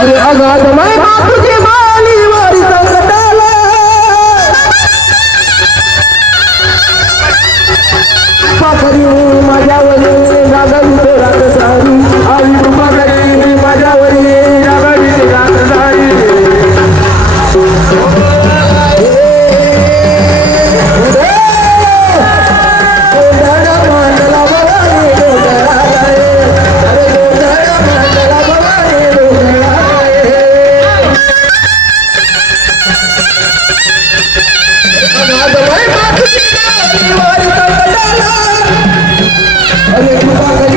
अरे आगाज माय बापूची माली वारी संकटाला. पाखरी माझ्या वरील गागन Hallelujah.